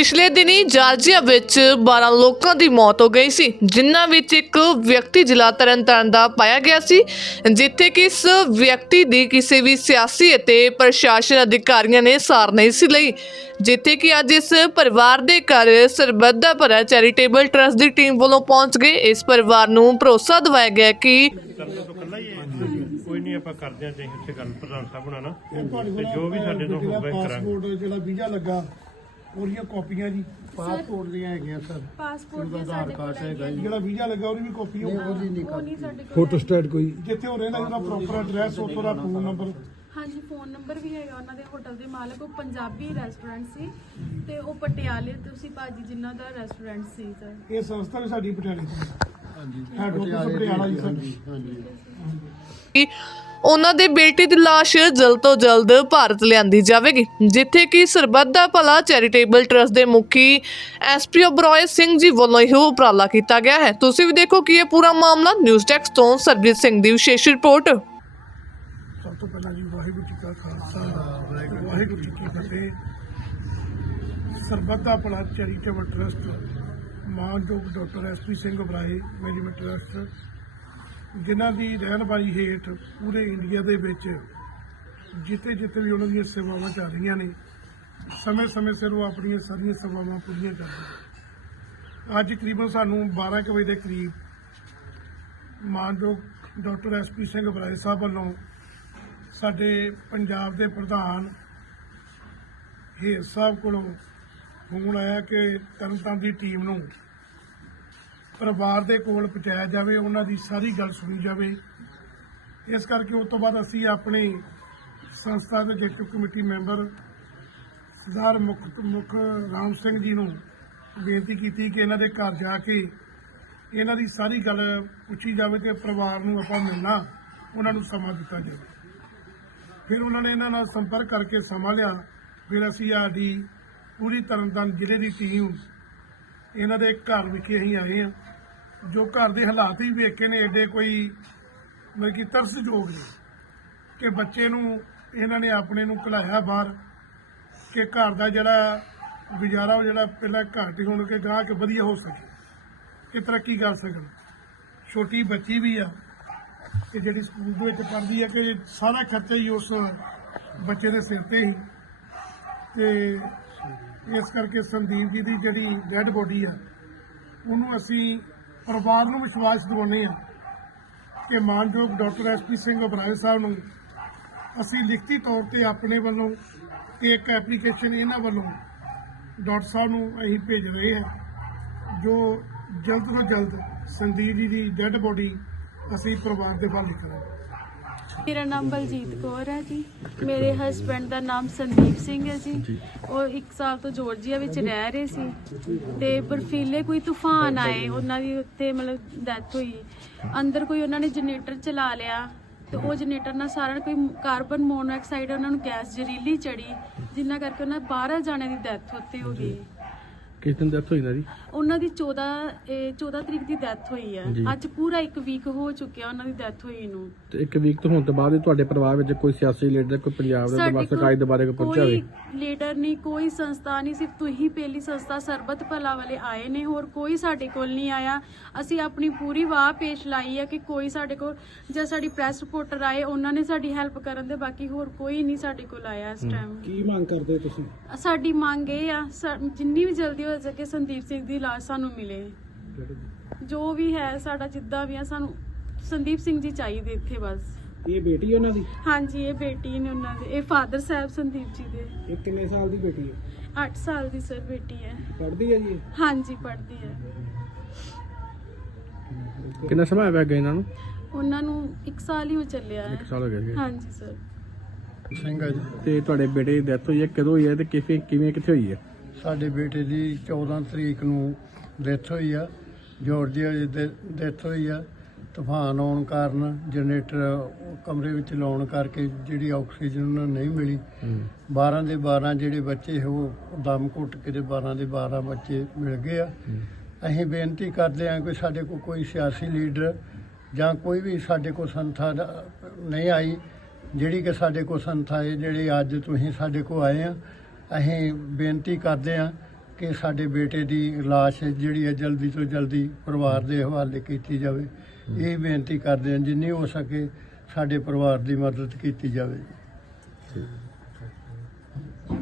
ਪਿਛਲੇ ਦਿਨੀ ਜਾਰਜੀਆ ਵਿੱਚ 12 ਲੋਕਾਂ ਦੀ ਮੌਤ ਹੋ ਗਈ ਸੀ ਜਿਨ੍ਹਾਂ ਵਿੱਚ ਇੱਕ ਵਿਅਕਤੀ ਜ਼ਿਲ੍ਹਾ ਤਰਨਤਾਰਨ ਦਾ ਪਾਇਆ ਗਿਆ ਸੀ ਜਿੱਥੇ ਕਿ ਇਸ ਵਿਅਕਤੀ ਦੀ ਕਿਸੇ ਵੀ ਸਿਆਸੀ ਅਤੇ ਪ੍ਰਸ਼ਾਸਨ ਅਧਿਕਾਰੀਆਂ ਨੇ ਸਾਰ ਨਹੀਂ ਸੀ ਲਈ ਜਿੱਥੇ ਕਿ ਅੱਜ ਇਸ ਪਰਿਵਾਰ ਦੇ ਘਰ ਸਰਬੱਤ ਦਾ ਭਲਾ ਚੈਰੀਟੇਬਲ ਟਰਸਟ ਦੀ ਟੀਮ ਵੱਲੋਂ ਪਹੁੰਚ ਗਏ। ਇਸ ਪਰਿਵਾਰ ਨੂੰ ਭਰੋਸਾ ਦਿਵਾਇਆ ਗਿਆ ਕਿ ਕੋਈ ਨਹੀਂ ਆਪਾਂ ਕਰਦੇ ਹਾਂ ਤੇ ਉੱਥੇ ਗੱਲ ਪ੍ਰਧਾਨ ਸਾਹਿਬ ਹੋਣਾ ਨਾ ਤੇ ਜੋ ਵੀ ਸਾਡੇ ਤੋਂ ਹੋਊਗਾ ਕਰਾਂਗੇ। ਪਾਸਪੋਰਟ ਜਿਹੜਾ ਵੀਜ਼ਾ ਲੱਗਾ ਉਹਦੀਆਂ ਕਾਪੀਆਂ ਜੀ ਪਾਸਪੋਰਟ ਦੀਆਂ ਹੈਗੀਆਂ ਸਰ। ਪਾਸਪੋਰਟ ਉਹਦਾ ਦੇ ਆਧਾਰ ਸਾਡੇ ਕਾਰਡ ਕੋਲ ਹੈਗਾ ਜੀ। ਜਿਹੜਾ ਵੀਜ਼ਾ ਲੱਗਾ ਉਹਦੀ ਵੀ ਕਾਪੀ ਹੋਊ ਉਹਦੀ ਨਹੀਂ ਉਹ ਨਹੀਂ ਸਾਡੇ ਕੋਲ ਫੋਟੋ ਸਟੇਟ ਕੋਈ? ਜਿੱਥੇ ਉਹ ਰਹਿੰਦਾ ਉਹਦਾ ਪ੍ਰੋਪਰ ਐਡਰੈਸ ਉੱਥੋਂ ਦਾ ਫੋਨ ਨੰਬਰ ਹਾਂਜੀ ਫੋਨ ਨੰਬਰ ਵੀ ਹੈਗਾ ਉਹਨਾਂ ਦੇ ਹੋਟਲ ਦੇ ਮਾਲਕ। ਉਹ ਪੰਜਾਬੀ ਰੈਸਟੋਰੈਂਟ ਸੀ ਤੇ ਉਹ ਪਟਿਆਲੇ ਤੁਸੀਂ ਭਾਜੀ ਜਿਨ੍ਹਾਂ ਦਾ ਰੈਸਟੋਰੈਂਟ ਸੀ ਸਰ। ਇਹ ਸੰਸਥਾ ਵੀ ਸਾਡੀ ਪਟਿਆਲੇ ਦੀ ਹੈ। ਹਾਂਜੀ। ਹੈਡ ਆਫਿਸ ਪਟਿਆਲਾ ਜੀ ਸਾਡੀ ਹਾਂਜੀ ਉਹਨਾਂ ਦੇ ਬੇਟੇ ਦੀ ਲਾਸ਼ ਜਲਦ ਤੋਂ ਜਲਦ ਭਾਰਤ ਲਿਆਂਦੀ ਜਾਵੇਗੀ, ਜਿੱਥੇ ਕਿ ਸਰਬੱਤ ਦਾ ਭਲਾ ਚੈਰੀਟੇਬਲ ਟਰਸਟ ਦੇ ਮੁਖੀ ਐਸਪੀ ਓਬਰੋਏ ਸਿੰਘ ਜੀ ਵੱਲੋਂ ਇਹ ਉਪਰਾਲਾ ਕੀਤਾ ਗਿਆ ਹੈ। ਤੁਸੀਂ ਵੀ ਦੇਖੋ ਕਿ ਇਹ ਪੂਰਾ ਮਾਮਲਾ ਨਿਊਜ਼ ਟੈਕਸ ਤੋਂ ਸਰਬਜੀਤ ਸਿੰਘ ਦੀ ਵਿਸ਼ੇਸ਼ ਰਿਪੋਰਟ। ਸਭ ਤੋਂ ਪਹਿਲਾਂ ਜੀ ਵਾਹਿਗੁਰੂ ਜੀ ਕਾ ਖਾਲਸਾ, ਵਾਹਿਗੁਰੂ ਜੀ ਕੀ ਫਤਿਹ। ਸਰਬੱਤ ਦਾ ਭਲਾ ਚੈਰੀਟੇਬਲ ਟਰਸਟ ਮਾਨਯੋਗ doctor SP Singh Oberoi management trust ਜਿਨ੍ਹਾਂ ਦੀ ਰਹਿਨਬਾਰੀ ਹੇਠ ਪੂਰੇ ਇੰਡੀਆ ਦੇ ਵਿੱਚ ਜਿੱਥੇ ਜਿੱਥੇ ਵੀ ਉਹਨਾਂ ਦੀਆਂ ਸੇਵਾਵਾਂ ਚੱਲ ਰਹੀਆਂ ਨੇ ਸਮੇਂ-ਸਮੇਂ ਸਿਰ ਉਹ ਆਪਣੀਆਂ ਸਾਰੀਆਂ ਸੇਵਾਵਾਂ ਪੂਰੀਆਂ ਕਰਦੇ ਨੇ ਅੱਜ ਤਕਰੀਬਨ ਸਾਨੂੰ 12 ਕੁ ਵਜੇ ਦੇ ਕਰੀਬ ਮਾਨਯੋਗ ਡਾਕਟਰ ਐਸਪੀ ਸਿੰਘ ਬਰਾਏ ਸਾਹਿਬ ਵੱਲੋਂ ਸਾਡੇ ਪੰਜਾਬ ਦੇ ਪ੍ਰਧਾਨ ਹੇਰ ਸਾਹਿਬ ਕੋਲੋਂ ਫੋਨ ਆਇਆ ਕਿ ਤਰਨਤਾਰਨ ਦੀ ਟੀਮ ਨੂੰ ਪਰਿਵਾਰ ਦੇ ਕੋਲ ਪਹੁੰਚਾਇਆ ਜਾਵੇ, ਉਹਨਾਂ ਦੀ ਸਾਰੀ ਗੱਲ ਸੁਣੀ ਜਾਵੇ। ਇਸ ਕਰਕੇ ਉਸ ਤੋਂ ਬਾਅਦ ਅਸੀਂ ਆਪਣੇ ਸੰਸਥਾ ਦੇ ਜੈਕਟਿਵ ਕਮੇਟੀ ਮੈਂਬਰ ਸਰਦਾਰ ਮੁਖ ਮੁਖ ਰਾਮ ਸਿੰਘ ਜੀ ਨੂੰ ਬੇਨਤੀ ਕੀਤੀ ਕਿ ਇਹਨਾਂ ਦੇ ਘਰ ਜਾ ਕੇ ਇਹਨਾਂ ਦੀ ਸਾਰੀ ਗੱਲ ਪੁੱਛੀ ਜਾਵੇ ਤੇ ਪਰਿਵਾਰ ਨੂੰ ਆਪਾਂ ਮਿਲਣਾ, ਉਹਨਾਂ ਨੂੰ ਸਮਾਂ ਦਿੱਤਾ ਜਾਵੇ। ਫਿਰ ਉਹਨਾਂ ਨੇ ਇਹਨਾਂ ਨਾਲ ਸੰਪਰਕ ਕਰਕੇ ਸਮਾਂ ਲਿਆ। ਫਿਰ ਅਸੀਂ ਆਡੀ ਪੂਰੀ ਤਰਨਤਾਰਨ ਜ਼ਿਲ੍ਹੇ ਦੀ ਟੀਮ ਇਹਨਾਂ ਦੇ ਘਰ ਵਿਖੇ ਅਸੀਂ ਆਏ ਹਾਂ। ਜੋ ਘਰ ਦੇ ਹਾਲਾਤ ਹੀ ਵੇਖ ਕੇ ਨੇ ਐਡੇ ਕੋਈ ਮਤਲਬ ਕਿ ਤਰਸਯੋਗ ਨੇ ਕਿ ਬੱਚੇ ਨੂੰ ਇਹਨਾਂ ਨੇ ਆਪਣੇ ਨੂੰ ਕਲਾਇਆ ਬਾਹਰ ਕਿ ਘਰ ਦਾ ਜਿਹੜਾ ਗੁਜ਼ਾਰਾ, ਉਹ ਜਿਹੜਾ ਪਹਿਲਾਂ ਘੱਟ ਹੀ ਹੋਣ ਕੇ ਗਾਹ ਕੇ ਵਧੀਆ ਹੋ ਸਕੇ। ਕਿ ਤਰੱਕੀ ਕਰ ਸਕਣ ਛੋਟੀ ਬੱਚੀ ਵੀ ਆ ਕਿ ਜਿਹੜੀ ਸਕੂਲ ਦੇ ਵਿੱਚ ਪੜ੍ਹਦੀ ਹੈ ਕਿ ਸਾਰਾ ਖਰਚਾ ਹੀ ਉਸ ਬੱਚੇ ਦੇ ਸਿਰ ਤੇ ਹੀ। ਤੇ ਇਸ ਕਰਕੇ ਸੰਦੀਪ ਜੀ ਦੀ ਜਿਹੜੀ ਡੈੱਡ ਬੋਡੀ ਆ, ਉਹਨੂੰ ਅਸੀਂ ਪਰਿਵਾਰ ਨੂੰ ਵਿਸ਼ਵਾਸ ਦਿਵਾਉਂਦੇ ਆ ਕਿ ਮਾਨਯੋਗ ਡਾਕਟਰ ਐਸਪੀ ਸਿੰਘ ਉਬਰਾਏ ਸਾਹਿਬ ਨੂੰ ਅਸੀਂ ਲਿਖਤੀ ਤੌਰ ਤੇ ਆਪਣੇ ਵੱਲੋਂ ਇੱਕ ਐਪਲੀਕੇਸ਼ਨ ਇਹਨਾਂ ਵੱਲੋਂ ਡਾਕਟਰ ਸਾਹਿਬ ਨੂੰ ਅਸੀਂ ਭੇਜ ਰਹੇ ਹਾਂ, ਜੋ ਜਲਦ ਤੋਂ ਜਲਦ ਸੰਦੀਪ ਜੀ ਦੀ ਡੈੱਡ ਬੋਡੀ ਅਸੀਂ ਪਰਿਵਾਰ ਦੇ ਵੱਲ ਕਰਾਂਗੇ ਮੇਰਾ ਨਾਮ ਬਲਜੀਤ ਕੌਰ ਹੈ ਜੀ। ਮੇਰੇ ਹਸਬੰਡ ਦਾ ਨਾਮ ਸੰਦੀਪ ਸਿੰਘ ਹੈ ਜੀ। ਉਹ 1 ਸਾਲ ਤੋਂ ਜਾਰਜੀਆ ਵਿੱਚ ਰਹਿ ਰਹੇ ਸੀ। ਤੇ ਬਰਫੀਲੇ ਕੋਈ ਤੂਫਾਨ ਆਏ ਉਹਨਾਂ ਦੀ ਉੱਤੇ ਮਤਲਬ ਡੈਥ ਹੋਈ। ਅੰਦਰ ਕੋਈ ਉਹਨਾਂ ਨੇ ਜਨਰੇਟਰ ਚਲਾ ਲਿਆ। ਤੇ ਉਹ ਜਨਰੇਟਰ ਨਾਲ ਸਾਰਾ ਕੋਈ ਕਾਰਬਨ ਮੋਨੋਆਕਸਾਈਡ ਉਹਨਾਂ ਨੂੰ ਗੈਸ ਜ਼ਹਿਰੀਲੀ ਚੜੀ ਜਿੰਨਾ ਕਰਕੇ ਉਹਨਾਂ 12 ਜਾਣਿਆਂ ਦੀ ਡੈਥ ਉੱਤੇ ਹੋ ਗਈ। ਕਿਸ ਦਿਨ ਡੈਥ ਹੋਈ ਨਾ ਜੀ? ਉਹਨਾਂ ਦੀ 14 ਇਹ 14 ਤਰੀਕ ਦੀ ਡੈਥ ਹੋਈ ਹੈ ਜੀ। ਅੱਜ ਪੂਰਾ 1 ਵੀਕ ਹੋ ਚੁੱਕਿਆ ਉਹਨਾਂ ਦੀ ਡੈਥ ਹੋਈ ਨੂੰ। ਤੇ ਇੱਕ ਵੀਕ ਤੋਂ ਹੋਣ ਤੋਂ ਬਾਅਦ ਹੀ ਤੁਹਾਡੇ ਪਰਿਵਾਰ ਵਿੱਚ ਕੋਈ ਸਿਆਸੀ ਲੀਡਰ ਕੋਈ ਪੰਜਾਬ ਦੇ ਕੋਲ ਸਰਕਾਰੀ ਦੇ ਬਾਰੇ ਕੋਈ ਪਹੁੰਚਿਆ ਹੋਵੇ? ਕੋਈ ਲੀਡਰ ਨਹੀਂ ਕੋਈ ਸੰਸਥਾ ਨਹੀਂ ਸਿਰਫ ਤੁਸੀਂ ਪਹਿਲੀ ਸੰਸਥਾ ਸਰਬਤ ਭਲਾ ਵਾਲੇ ਆਏ ਨੇ ਹੋਰ ਕੋਈ ਸਾਡੇ ਕੋਲ ਨਹੀਂ ਆਇਆ। ਅਸੀਂ ਆਪਣੀ ਪੂਰੀ ਵਾਹ ਪੇਸ਼ ਲਾਈ ਹੈ ਕਿ ਕੋਈ ਸਾਡੇ ਕੋਲ ਜਾਂ ਸਾਡੀ ਪ੍ਰੈਸ ਰਿਪੋਰਟਰ ਆਏ ਉਹਨਾਂ ਨੇ ਸਾਡੀ ਹੈਲਪ ਕਰਨ ਦੇ ਬਾਕੀ ਹੋਰ ਕੋਈ ਨਹੀਂ ਸਾਡੇ ਕੋਲ ਆਇਆ ਇਸ ਟਾਈਮ ਕੀ ਮੰਗ ਕਰਦੇ ਤੁਸੀਂ? ਸਾਡੀ ਮੰਗ ਇਹ ਆ ਸਾ- ਜਿੰਨੀ ਵੀ ਜਲਦੀ ਹੋ ਸਕੇ ਸੰਦੀਪ ਸਿੰਘ ਦੀ ਲਾਸ਼ ਸਾਨੂੰ ਮਿਲੇ। ਜੋ ਵੀ ਹੈ ਸਾਡਾ ਜਿੱਦਾਂ ਵੀ ਆ ਸਾਨੂੰ ਸੰਦੀਪ ਸਿੰਘ ਜੀ ਚਾਹੀਦੇ ਇੱਥੇ ਬਸ। ਇਹ ਬੇਟੀ ਉਹਨਾਂ ਦੀ? ਹਾਂਜੀ ਇਹ ਬੇਟੀ ਨੇ ਉਹਨਾਂ ਦੇ। ਇਹ ਫਾਦਰ ਸਾਹਿਬ ਸੰਦੀਪ ਜੀ ਦੇ। ਇਹ ਕਿੰਨੇ ਸਾਲ ਦੀ ਬੇਟੀ ਹੈ 8 ਸਾਲ ਦੀ ਸਰ ਬੇਟੀ ਹੈ। ਪੜ੍ਹਦੀ ਹੈ ਜੀ ਹਾਂਜੀ ਪੜ੍ਹਦੀ ਹੈ। ਕਿੰਨਾ ਸਮਾਂ ਹੋਇਆ ਗਏ ਇਹਨਾਂ ਨੂੰ? ਉਹਨਾਂ ਨੂੰ 1 ਸਾਲ ਹੀ ਹੋ ਚੱਲਿਆ ਹੈ। ਇੱਕ ਸਾਲ ਹੋ ਗਿਆ ਜੀ। ਹਾਂਜੀ ਸਰ। ਸਿੰਘ ਜੀ। ਤੇ ਤੁਹਾਡੇ ਬੇਟੇ ਦੀ ਡੈਥ ਹੋਈ ਹੈ ਕਦੋਂ ਹੋਈ ਹੈ ਤੇ ਕਿਵੇਂ ਕਿਵੇਂ ਕਿੱਥੇ ਹੋਈ ਹੈ? ਸਾਡੇ ਬੇਟੇ ਦੀ 14 ਤਰੀਕ ਨੂੰ ਡੈਥ ਹੋਈ ਆ ਜਾਰਜੀਆ ਦੇ ਡੈਥ ਹੋਈ ਆ। ਤੂਫਾਨ ਆਉਣ ਕਾਰਨ ਜਨਰੇਟਰ ਕਮਰੇ ਵਿੱਚ ਲਾਉਣ ਕਰਕੇ ਜਿਹੜੀ ਆਕਸੀਜਨ ਉਹਨਾਂ ਨੂੰ ਨਹੀਂ ਮਿਲੀ। 12 ਦੇ 12 ਜਿਹੜੇ ਬੱਚੇ ਉਹ ਦਮ ਘੁੱਟ ਕੇ ਤੇ 12 ਦੇ 12 ਬੱਚੇ ਮਿਲ ਗਏ ਆ। ਅਸੀਂ ਬੇਨਤੀ ਕਰਦੇ ਹਾਂ ਕਿ ਸਾਡੇ ਕੋਲ ਕੋਈ ਸਿਆਸੀ ਲੀਡਰ ਜਾਂ ਕੋਈ ਵੀ ਸਾਡੇ ਕੋਲ ਸੰਸਥਾ ਦਾ- ਨਹੀਂ ਆਈ। ਜਿਹੜੀ ਕਿ ਸਾਡੇ ਕੋਲ ਸੰਸਥਾ ਹੈ ਜਿਹੜੀ ਅੱਜ ਤੁਸੀਂ ਸਾਡੇ ਕੋਲ ਆਏ ਆ ਅਸੀਂ ਬੇਨਤੀ ਕਰਦੇ ਹਾਂ ਕਿ ਸਾਡੇ ਬੇਟੇ ਦੀ ਲਾਸ਼ ਜਿਹੜੀ ਹੈ ਜਲਦੀ ਤੋਂ ਜਲਦੀ ਪਰਿਵਾਰ ਦੇ ਹਵਾਲੇ ਕੀਤੀ ਜਾਵੇ। ਇਹ ਬੇਨਤੀ ਕਰਦੇ ਹਾਂ ਜਿੰਨੀ ਹੋ ਸਕੇ ਸਾਡੇ ਪਰਿਵਾਰ ਦੀ ਮਦਦ ਕੀਤੀ ਜਾਵੇ।